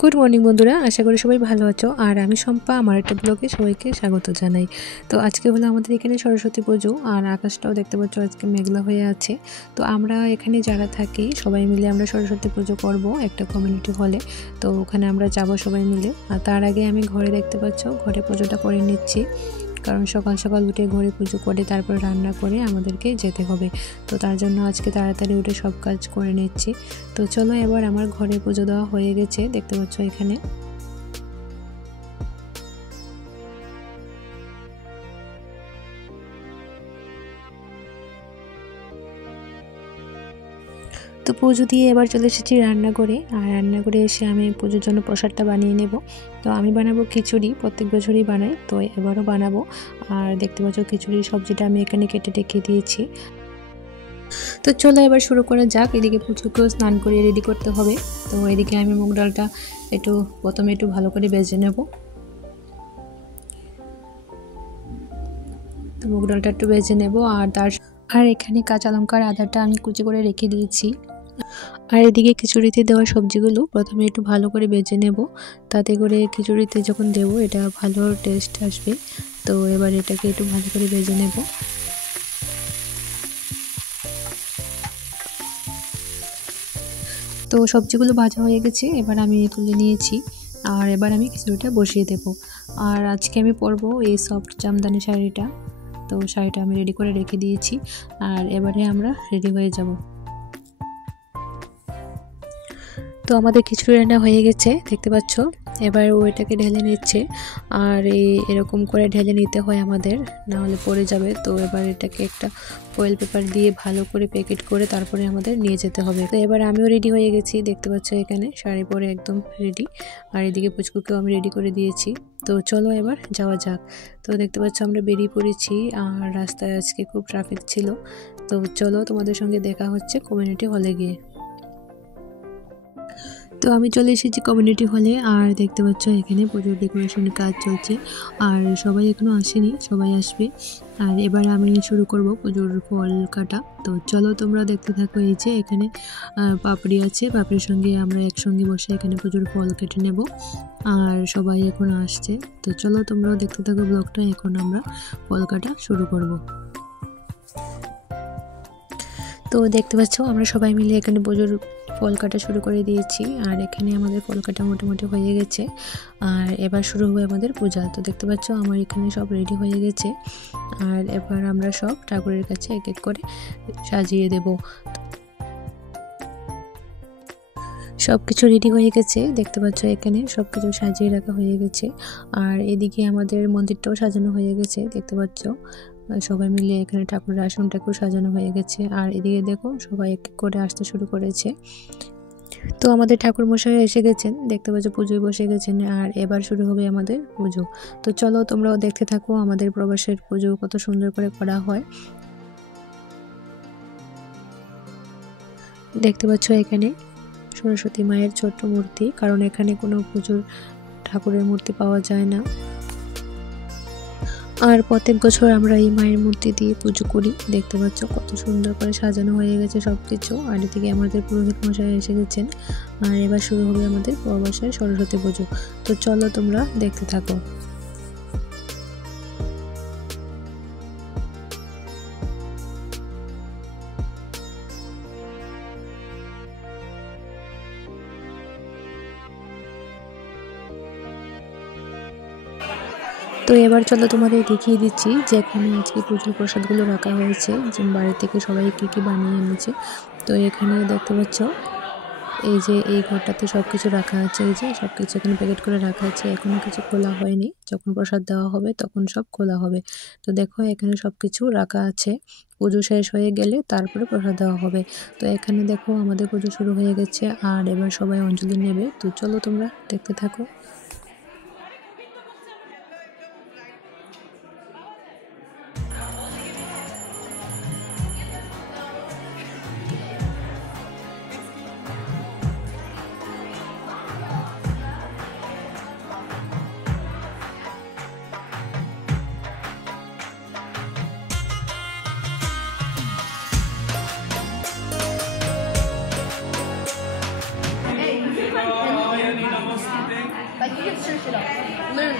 Good morning বন্ধুরা, আশা করি সবাই ভালো আছো। আর আমি শম্পা, আমার একটা ব্লগে সবাইকে স্বাগত জানাই। তো আজকে হলো আমাদের এখানে সরস্বতী পুজো, আর আকাশটাও দেখতে পাচ্ছ আজকে মেঘলা হয়ে আছে। তো আমরা এখানে যারা থাকি সবাই মিলে আমরা সরস্বতী পুজো করব একটা কমিউনিটি হলে। তো ওখানে আমরা যাব সবাই মিলে। আর তার আগে আমি ঘরে দেখতে পাচ্ছ ঘরে পুজোটা করে নিচ্ছি, কারণ সকাল সকাল উঠে ঘরে পুজো করে তারপর রান্না করে আমাদেরকে যেতে হবে। তো তার জন্য আজকে তাড়াতাড়ি উঠে সব কাজ করে নিচ্ছি। তো চলো, এবার আমার ঘরে পুজো দেওয়া হয়ে গেছে, দেখতে পাচ্ছ এখানে। তো পুজো দিয়ে এবার চলে এসেছি রান্না করে। আর রান্না করে এসে আমি পুজোর জন্য প্রসাদটা বানিয়ে নেব। তো আমি বানাবো খিচুড়ি, প্রত্যেক বছরই বানাই, তো এবারও বানাবো। আর দেখতে পাচ্ছ খিচুড়ির সবজিটা আমি এখানে কেটে রেখে দিয়েছি। তো চলো এবার শুরু করা যাক। এদিকে পুজোকেও স্নান করে রেডি করতে হবে। তো এদিকে আমি মুগ ডালটা প্রথমে একটু ভালো করে ভেজে নেব। তো মুগ ডালটা একটু ভেজে নেব। আর এখানে কাঁচা লঙ্কার আদাটা আমি কুচি করে রেখে দিয়েছি। আর এদিকে খিচুড়িতে দেওয়া সবজিগুলো প্রথমে একটু ভালো করে ভেজে নেব, তাতে করে খিচুড়িতে যখন দেবো এটা ভালো টেস্ট আসবে। তো এবার এটাকে একটু ভালো করে ভেজে নেব। তো সবজিগুলো ভাজা হয়ে গেছে, এবার আমি তুলে নিয়েছি। আর এবার আমি খিচুড়িটা বসিয়ে দেব। আর আজকে আমি পরবো এই সফট জামদানি শাড়িটা। তো শাড়িটা আমি রেডি করে রেখে দিয়েছি। আর এবারে আমরা রেডি হয়ে যাব। তো আমাদের খিচুড়ি রান্না হয়ে গেছে, দেখতে পাচ্ছ। এবার ওইটাকে ঢেলে নিচ্ছে। আর এরকম করে ঢেলে নিতে হয় আমাদের, না হলে পড়ে যাবে। তো এবার এটাকে একটা ফয়েল পেপার দিয়ে ভালো করে প্যাকেট করে তারপরে আমাদের নিয়ে যেতে হবে। তো এবার আমিও রেডি হয়ে গেছি, দেখতে পাচ্ছ এখানে শাড়ি পরে একদম রেডি। আর এদিকে পুচকুকেও আমি রেডি করে দিয়েছি। তো চলো এবার যাওয়া যাক। তো দেখতে পাচ্ছ আমরা বেরিয়ে পড়েছি। আর রাস্তায় আজকে খুব ট্রাফিক ছিল। তো চলো, তোমাদের সঙ্গে দেখা হচ্ছে কমিউনিটি হলে গিয়ে। তো আমি চলে এসেছি কমিউনিটি হলে। আর দেখতে পাচ্ছ এখানে পুজোর ডেকোরেশনের কাজ চলছে। আর সবাই এখনো আসেনি, সবাই আসবে। আর এবার আমি শুরু করব পুজোর ফল কাটা। তো চলো তোমরা দেখতে থাকো। এই যে এখানে পাপড়ি আছে, পাপড়ির সঙ্গে আমরা একসঙ্গে বসে এখানে পুজোর ফল কেটে নেব। আর সবাই এখন আসছে। তো চলো তোমরাও দেখতে থাকো ব্লগটা। এখন আমরা ফল কাটা শুরু করব। তো দেখতে পাচ্ছ আমরা সবাই মিলে এখানে পুজোর ফল কাটা শুরু করে দিয়েছি। আর এখানে আমাদের ফল কাটা মোটামুটি হয়ে গেছে। আর এবার শুরু হবে আমাদের পূজা। তো দেখতে পাচ্ছ আমার এখানে সব রেডি হয়ে গেছে। আর এবার আমরা সব ঠাকুরের কাছে এক এক করে সাজিয়ে দেব। সব কিছু রেডি হয়ে গেছে, দেখতে পাচ্ছ এখানে সব কিছু সাজিয়ে রাখা হয়ে গেছে। আর এদিকে আমাদের মন্দিরটাও সাজানো হয়ে গেছে, দেখতে পাচ্ছ। সবাই মিলে এখানে ঠাকুরের আসনটাকেও সাজানো হয়ে গেছে। আর এদিকে দেখো সবাই এক এক করে আসতে শুরু করেছে। তো আমাদের ঠাকুর মশাই এসে গেছেন, দেখতে পাচ্ছ পুজোয় বসে গেছেন। আর এবার শুরু হবে আমাদের পুজো। তো চলো তোমরাও দেখতে থাকো আমাদের প্রবাসের পুজো কত সুন্দর করে করা হয়। দেখতে পাচ্ছ এখানে সরস্বতী মায়ের ছোট্ট মূর্তি, কারণ এখানে কোনো পুজোর ঠাকুরের মূর্তি পাওয়া যায় না। আর প্রত্যেক বছর আমরা এই মায়ের মূর্তি দিয়ে পুজো করি। দেখতে পাচ্ছ কত সুন্দর করে সাজানো হয়ে গেছে সবকিছু। আর এদিকে আমাদের পুরোহিত মশাই এসে গেছেন। আর এবার শুরু হবে আমাদের প্রবাসের সরস্বতী পুজো। তো চলো তোমরা দেখতে থাকো। তো এবার চলো তোমাদের দেখিয়ে দিচ্ছি যে এখানে আজকে পুজোর প্রসাদগুলো রাখা হয়েছে, যে বাড়ি থেকে সবাই কী কী বানিয়ে এনেছে। তো এখানে দেখতে পাচ্ছ এই যে এই ঘরটাতে সব কিছু রাখা আছে। এই যে সব কিছু এখানে প্যাকেট করে রাখা আছে, এখনো কিছু খোলা হয়নি। যখন প্রসাদ দেওয়া হবে তখন সব খোলা হবে। তো দেখো এখানে সব কিছু রাখা আছে। পুজো শেষ হয়ে গেলে তারপরে প্রসাদ দেওয়া হবে। তো এখানে দেখো আমাদের পুজো শুরু হয়ে গেছে। আর এবার সবাই অঞ্জলি নেবে। তো চলো তোমরা দেখতে থাকো। 싫어. 오늘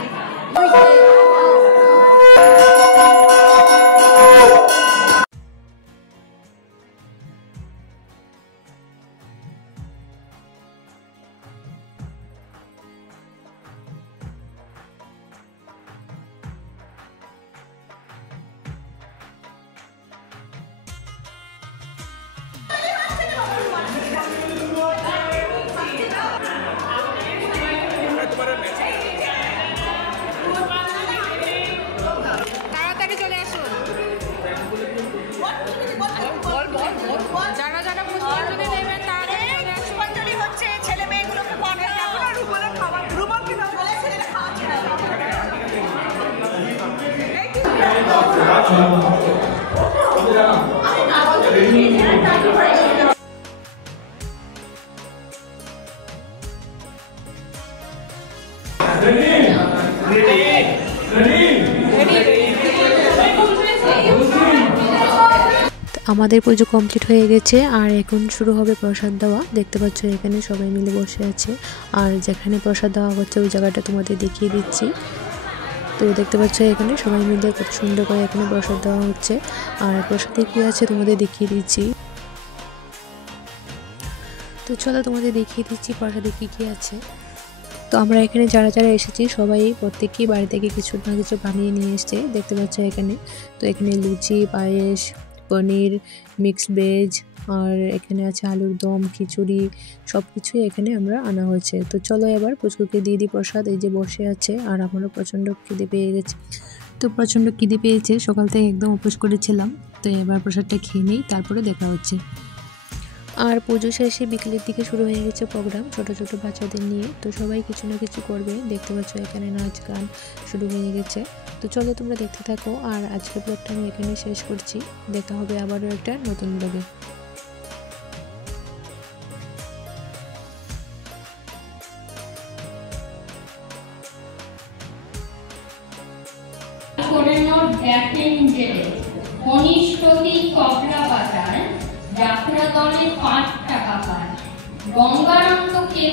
তাড়াতাড়ি চলে আসুন। যারা যারা পুষ্পাঞ্জলি নেবেন তাড়াতাড়ি চলে আসুন। পুষ্পাঞ্জলি হচ্ছে ছেলে মেয়েগুলোকে আমাদের পুজো কমপ্লিট হয়ে গেছে আর এখন শুরু হবে প্রসাদ দেওয়া। দেখতে পাচ্ছ এখানে সবাই মিলে বসে আছে আর যেখানে প্রসাদ দেওয়া হচ্ছে ওই জায়গাটা তোমাদের দেখিয়ে দিচ্ছি। তো দেখতে পাচ্ছ এখানে সবাই মিলে কত সুন্দর করে এখানে প্রসাদ দেওয়া হচ্ছে আর প্রসাদে কী আছে তোমাদের দেখিয়ে দিচ্ছি। তো চলো তোমাদের দেখিয়ে দিচ্ছি প্রসাদে কী কী আছে। তো আমরা এখানে যারা যারা এসেছি সবাই প্রত্যেকেই বাড়ি থেকে কিছু না কিছু বানিয়ে নিয়ে এসছে। দেখতে পাচ্ছ এখানে তো এখানে লুচি, পায়েস, পনির, মিক্সড ভেজ আর এখানে আছে আলুর দম, খিচুড়ি, সব কিছুই এখানে আমরা আনা হয়েছে। তো চলো এবার পুচকুকে দিয়ে দিই প্রসাদ। এই যে বসে আছে আর আমারও প্রচণ্ড খিদে পেয়ে গেছে। তো প্রচণ্ড খিদে পেয়েছে, সকাল থেকে একদম উপোস করেছিলাম। তো এবার প্রসাদটা খেয়ে নিই, তারপরে দেখা হচ্ছে। আর পুজো শেষে বিকেলের দিকে শুরু হয়ে গেছে প্রোগ্রাম ছোট ছোট বাচ্চাদের নিয়ে। তো সবাই কিছু না কিছু করবে, দেখতে পাচ্ছ এখানে নাচ গান শুরু হয়ে গেছে। তো চলো তোমরা দেখতে থাকো আর আজকের ব্লগটা আমি এখানে শেষ করছি। দেখা হবে আবারও একটা নতুন ব্লগে। কনিষ্ঠতি কবলা বাজার যাত্রা দলে 5 টাকা পায়। গঙ্গানন্দকে